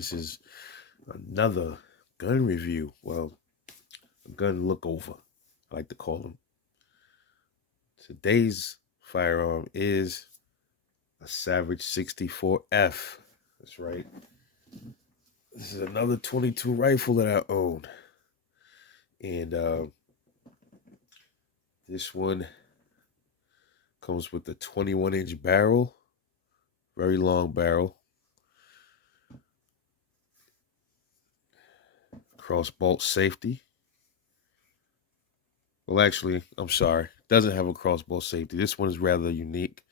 This is another gun review. Well, a gun look over, I like to call them. Today's firearm is a Savage 64F. That's right. This is another 22 rifle that I own. And this one comes with a 21-inch barrel, very long barrel. Cross bolt safety. Well, actually, I'm sorry. Doesn't have a cross bolt safety. This one is rather unique.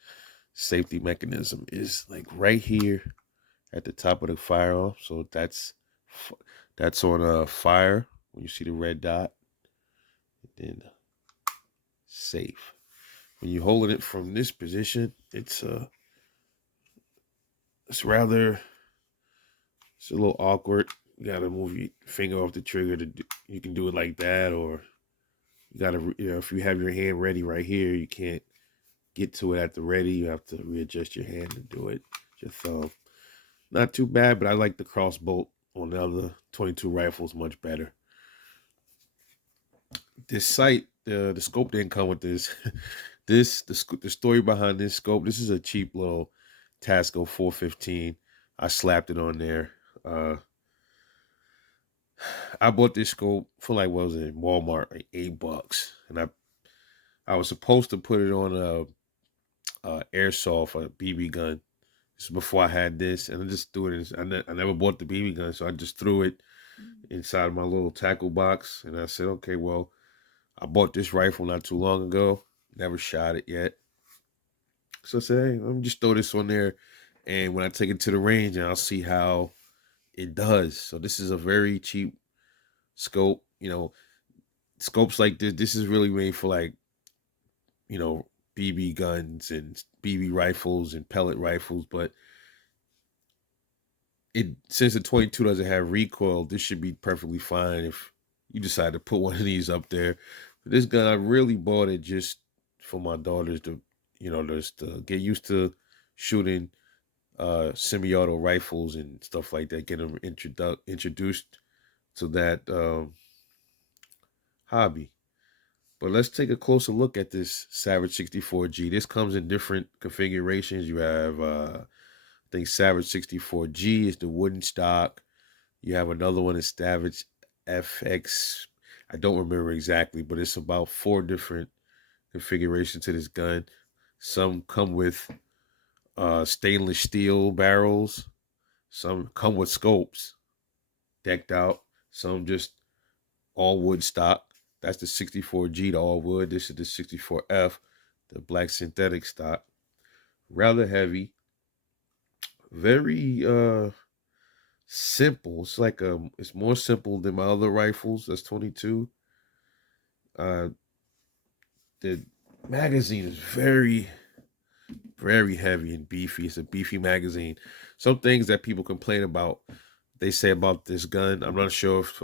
Safety mechanism is like right here at the top of the firearm. So that's on a fire when you see the red dot. And then safe. When you're holding it from this position, it's rather it's a little awkward. You gotta move your finger off the trigger to do, you can do it like that, or you gotta if you have your hand ready right here, you can't get to it at the ready. You have to readjust your hand and do it. Your thumb. Not too bad, but I like the crossbolt on the other 22 rifles much better. This sight, the scope didn't come with this. The story behind this scope. This is a cheap little Tasco 415. I slapped it on there. I bought this scope for like what was it, Walmart, like $8, and I was supposed to put it on a airsoft, a BB gun. This is before I had this, and I just threw it. I never bought the BB gun, so I just threw it inside my little tackle box, and I said, okay, well, I bought this rifle not too long ago. Never shot it yet. So I said, hey, let me just throw this on there. And when I take it to the range, and I'll see how it does. So this is a very cheap scope. Scopes like this is really made for like, BB guns and BB rifles and pellet rifles. But since the 22 doesn't have recoil, this should be perfectly fine if you decide to put one of these up there. But this gun, I really bought it just for my daughters to, just to get used to shooting semi-auto rifles and stuff like that. Get them introduced to that hobby. But let's take a closer look at this Savage 64G. This comes in different configurations. You have, I think Savage 64G is the wooden stock. You have another one, is Savage FX. I don't remember exactly, but it's about 4 different configurations to this gun. Some come with stainless steel barrels. Some come with scopes decked out. Some just all wood stock. That's the 64G, the all wood. This is the 64F, the black synthetic stock. Rather heavy. Very simple. It's more simple than my other rifles. That's 22. The magazine is very, very heavy and beefy. It's a beefy magazine. Some things that people complain about, they say about this gun. I'm not sure if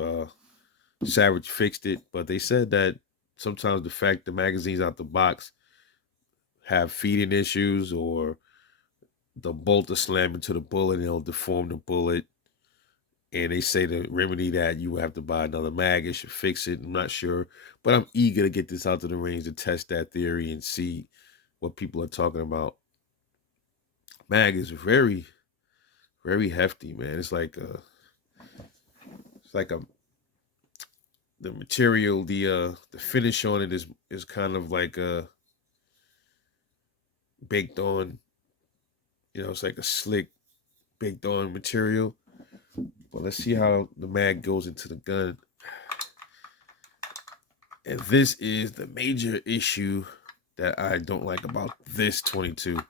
Savage fixed it, but they said that sometimes the fact the magazines out the box have feeding issues, or the bolt will slam into the bullet and it'll deform the bullet. And they say to remedy that, you have to buy another mag. It should fix it. I'm not sure. But I'm eager to get this out to the range to test that theory and see what people are talking about. Mag is very, very hefty, man. It's like the material, the finish on it is kind of like baked on. It's like a slick baked on material. But let's see how the mag goes into the gun. And this is the major issue that I don't like about this 22.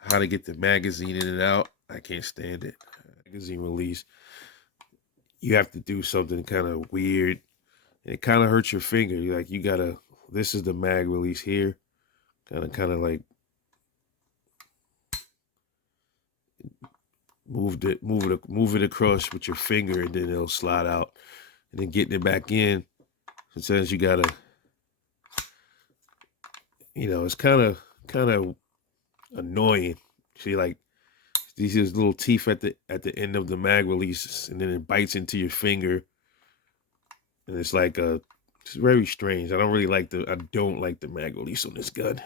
How to get the magazine in and out. I can't stand it. Magazine release. You have to do something kind of weird. And it kind of hurts your finger. This is the mag release here. Kind of like move it across with your finger, and then it'll slide out. And then getting it back in, sometimes you gotta, it's kind of annoying. See, like these little teeth at the end of the mag release, and then it bites into your finger, and it's like it's very strange. I don't like the mag release on this gun.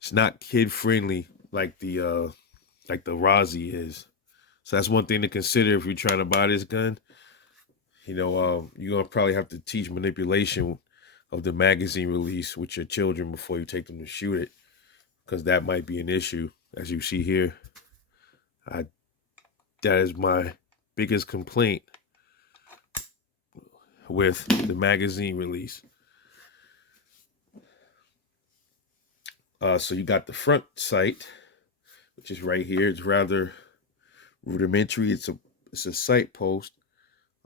It's not kid friendly like the Razi is. So that's one thing to consider if you're trying to buy this gun. You know, you're gonna probably have to teach manipulation of the magazine release with your children before you take them to shoot it, because that might be an issue. As you see here, that is my biggest complaint with the magazine release. So you got the front sight, which is right here. It's rather rudimentary. It's a sight post,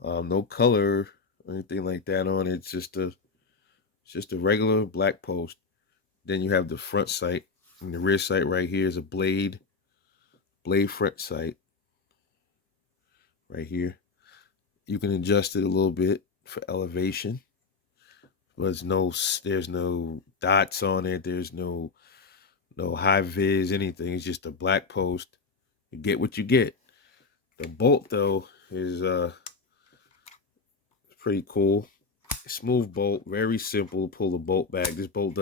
no color or anything like that on it. It's just a regular black post. Then you have the front sight, and the rear sight right here is a blade front sight right here. You can adjust it a little bit for elevation. There's no dots on it. There's no high vis, anything. It's just a black post. You get what you get. The bolt though is pretty cool. Smooth bolt, very simple to pull the bolt back. This gun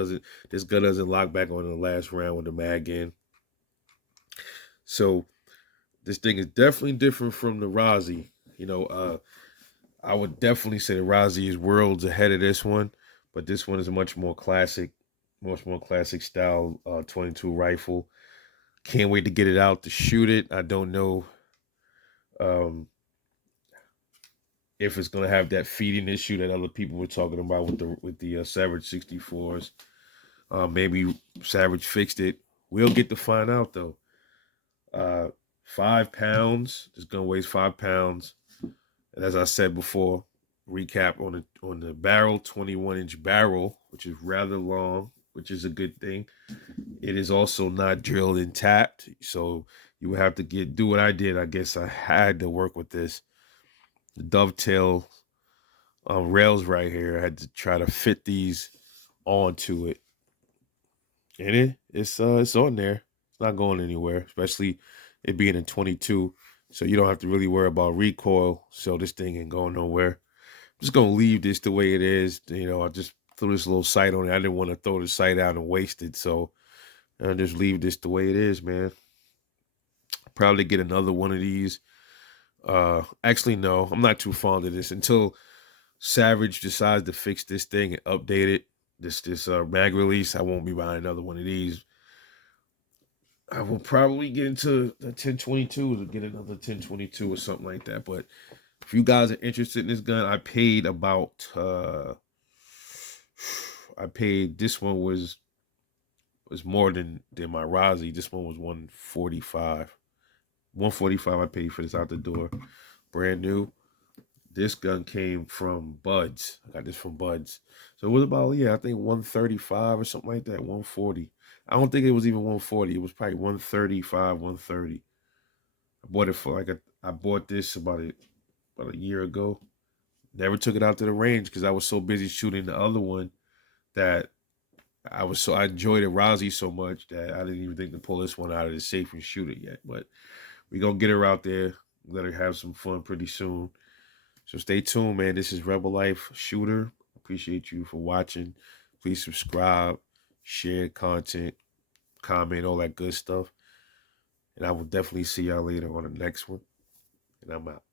doesn't lock back on the last round with the mag in. So this thing is definitely different from the Razi. You know, I would definitely say the Razi is worlds ahead of this one, but this one is a much more classic style 22 rifle. Can't wait to get it out to shoot it. I don't know if it's gonna have that feeding issue that other people were talking about with the Savage 64s. Maybe Savage fixed it. We'll get to find out though. 5 pounds. This gun weighs 5 pounds. And as I said before, recap on the barrel, 21-inch barrel, which is rather long, which is a good thing. It is also not drilled and tapped, so you would have to do what I did. I guess I had to work with this. The dovetail rails right here. I had to try to fit these onto it, and it's on there. It's not going anywhere, especially it being a 22. So you don't have to really worry about recoil. So this thing ain't going nowhere. I'm just gonna leave this the way it is. You know, I just threw this little sight on it. I didn't want to throw the sight out and waste it, so I'll just leave this the way it is, man. Probably get another one of these. Actually, no, I'm not too fond of this until Savage decides to fix this thing and update it. This mag release, I won't be buying another one of these. I will probably get into the 1022 to get another 1022 or something like that. But if you guys are interested in this gun, I paid about this one was more than my Razi. This one was 145. 145 I paid for this out the door. Brand new. This gun came from Buds. I got this from Buds. So it was about, I think 135 or something like that. 140. I don't think it was even 140. It was probably 135, 130. I bought it for I bought this about a year ago. Never took it out to the range because I was so busy shooting the other one that I enjoyed the Razi so much that I didn't even think to pull this one out of the safe and shoot it yet. But we're going to get her out there, let her have some fun pretty soon. So stay tuned, man. This is Rebel Life Shooter. Appreciate you for watching. Please subscribe, share content, comment, all that good stuff. And I will definitely see y'all later on the next one. And I'm out.